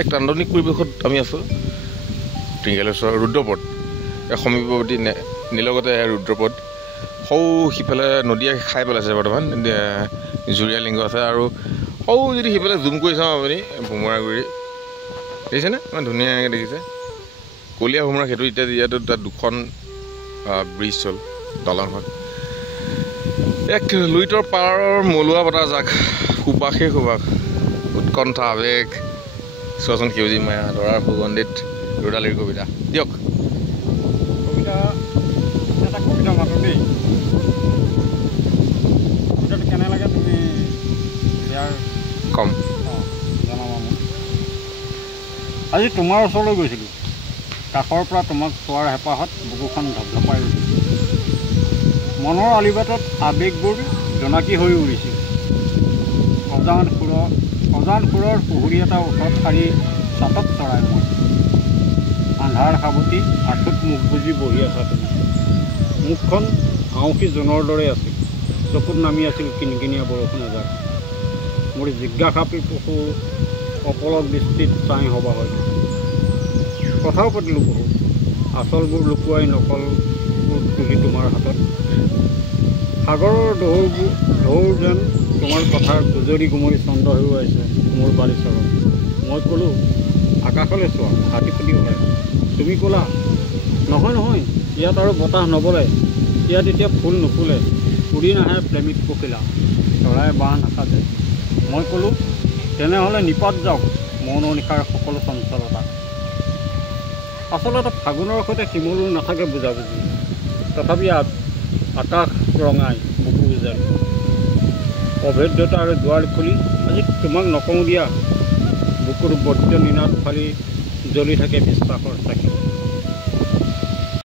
এক নান্দনিক পৰিৱেশত আমি আছোঁ ত্ৰিংগেলেশ্বৰ ৰুদ্ৰপদ সমীপৱৰ্তী নীলগতে ৰুদ্ৰপদ সৌ সিফালে নদীয়ে খাই পেলাইছে বৰ্তমান জুৰীয়া লিংগ আছে আৰু সৌ যদি সিফালে জুম কৰি চাওঁ আপুনি ভোমোৰাগুৰি দেখিছেনে ইমান ধুনীয়াকৈ দেখিছে কলীয়া ভোমোৰা সেইটো এতিয়া ইয়াতো তাত দুখন ব্ৰিজ হ'ল দলং হ'ল এক লুইতৰ পাৰৰ মলুৱা বতাহজাক সুবাসেই সুবাস উৎকণ্ঠা আৱেগ চোৱাচোন সেউজী মায়া দৰাৰ সুগন্ধিত ৰ'দালিৰ কবিতা দিয়ক কবিতা এটা কবিতা মাতো দেই কবিতাটো কেনে লাগে তুমি ইয়াৰ কম জনাবা মোক আজি তোমাৰ ওচৰলৈ গৈছিলোঁ কাষৰ পৰা তোমাক চোৱাৰ হেঁপাহত বুকুখন ধপধপাই উঠিছিল মনৰ আলিবাটত আৱেগবোৰ জনাকী হৈ উৰিছিল অজান সুৰৰ পুখুৰী এটা ওচৰত সাৰি চাটত চৰাই মই আন্ধাৰ সাৱটি আঁঠুত মুখ বুজি বহি আছা তুমি মুখখন আউসী জোনৰ দৰে আছিল চকুত নামি আছিল কিনকিনীয়া বৰষুণ এজাক মোৰ জিজ্ঞাসাপী পশু অপলক দৃষ্টিত চাই হবা হয় কথাও পাতিলোঁ বহু আচলবোৰ লুকুৱাই নকলবোৰ তুলি তোমাৰ হাতত সাগৰৰ ঢৌৰ যেন তোমাৰ কথাৰ গুজৰি গুমৰি চন্দ হেৰুৱাইছে মোৰ বালিচৰত মই ক'লোঁ আকাশলৈ চোৱা হাতী ফুটি ওলাই তুমি ক'লা নহয় নহয় ইয়াত আৰু বতাহ নবলে ইয়াত এতিয়া ফুল নুফুলে উৰি নাহে প্ৰেমিক পখিলা চৰাই বাঁহ নাসাজে মই ক'লোঁ তেনেহ'লে নিপাত যাওক মন নিশাৰ সকলো চঞ্চলতা আচলতে ফাগুনৰ সৈতে শিমলু নাথাকে বুজাবুজি তথাপি আকাশ ৰঙাই বুকু উজাৰি অভেদ্যতাৰ দুৱাৰ খুলি আজি তোমাক নকওঁ দিয়া বুকুৰ বদ্য নিনাদ ফালি জ্বলি থাকে বিশ্বাসৰ চাকি